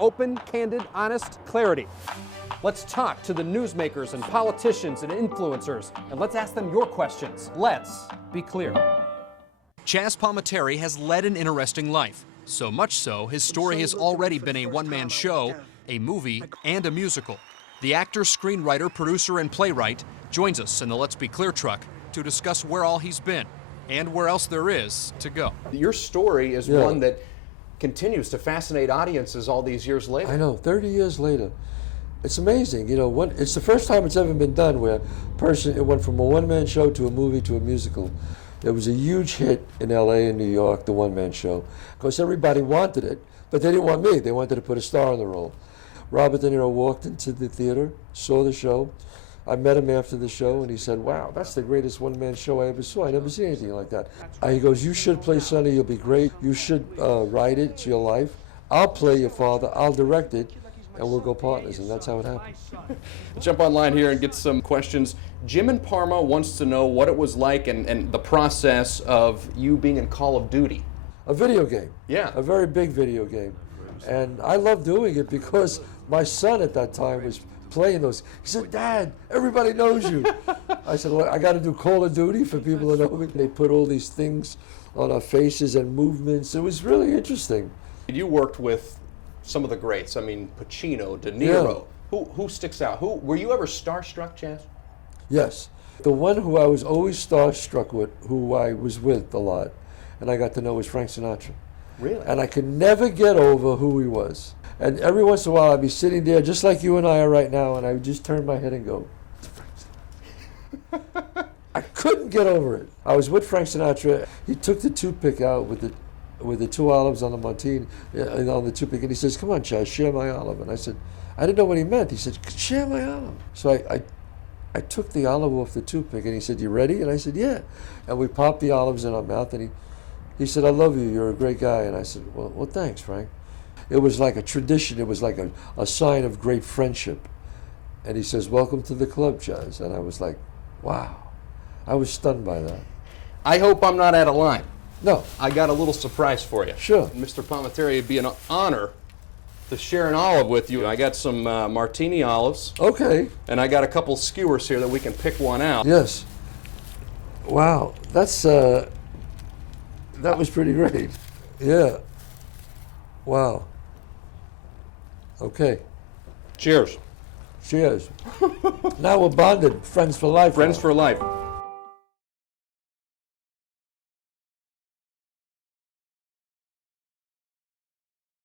open, candid, honest clarity. Let's talk to the newsmakers and politicians and influencers, and let's ask them your questions. Let's be clear. Chazz Palminteri has led an interesting life. So much so, his story has already been a one-man show, a movie, and a musical. The actor, screenwriter, producer, and playwright joins us in the Let's Be Clear truck to discuss where all he's been and where else there is to go. Your story is one that continues to fascinate audiences all these years later. I know, 30 years later. It's amazing, you know, it's the first time it's ever been done where it went from a one-man show to a movie to a musical. It was a huge hit in LA and New York, the one-man show. Of course, everybody wanted it, but they didn't want me. They wanted to put a star in the role. Robert De Niro walked into the theater, saw the show. I met him after the show, and he said, wow, that's the greatest one-man show I ever saw. I never seen anything like that. He goes, you should play Sonny, you'll be great. You should write it, it's your life. I'll play your father, I'll direct it, and we'll go partners, and that's how it happened. Let's jump online here and get some questions. Jim in Parma wants to know what it was like and the process of you being in Call of Duty. A video game. Yeah. A very big video game. And I love doing it because my son at that time was playing those. He said, Dad, everybody knows you. I said, well, I got to do Call of Duty for people to know me. They put all these things on our faces and movements. It was really interesting. You worked with some of the greats. I mean, Pacino, De Niro. Yeah. Who sticks out? Were you ever starstruck, Chazz? Yes. The one who I was always starstruck with, who I was with a lot, and I got to know, was Frank Sinatra. Really? And I could never get over who he was. And every once in a while I'd be sitting there just like you and I are right now, and I would just turn my head and go, Frank Sinatra. I couldn't get over it. I was with Frank Sinatra. He took the toothpick out with the two olives on the Martini, on the toothpick, and he says, come on, Chazz, share my olive. And I said, I didn't know what he meant. He said, share my olive. So I took the olive off the toothpick, and he said, you ready? And I said, yeah. And we popped the olives in our mouth, and he said, I love you, you're a great guy. And I said, well, thanks, Frank. It was like a tradition. It was like a sign of great friendship. And he says, welcome to the club, Chazz. And I was like, wow. I was stunned by that. I hope I'm not out of line. No. I got a little surprise for you. Sure. Mr. Palminteri, it'd be an honor to share an olive with you. I got some martini olives. Okay. And I got a couple skewers here that we can pick one out. Yes. Wow. That was pretty great. Yeah. Wow. Okay. Cheers. Cheers. Now we're bonded. Friends for life. Friends for life.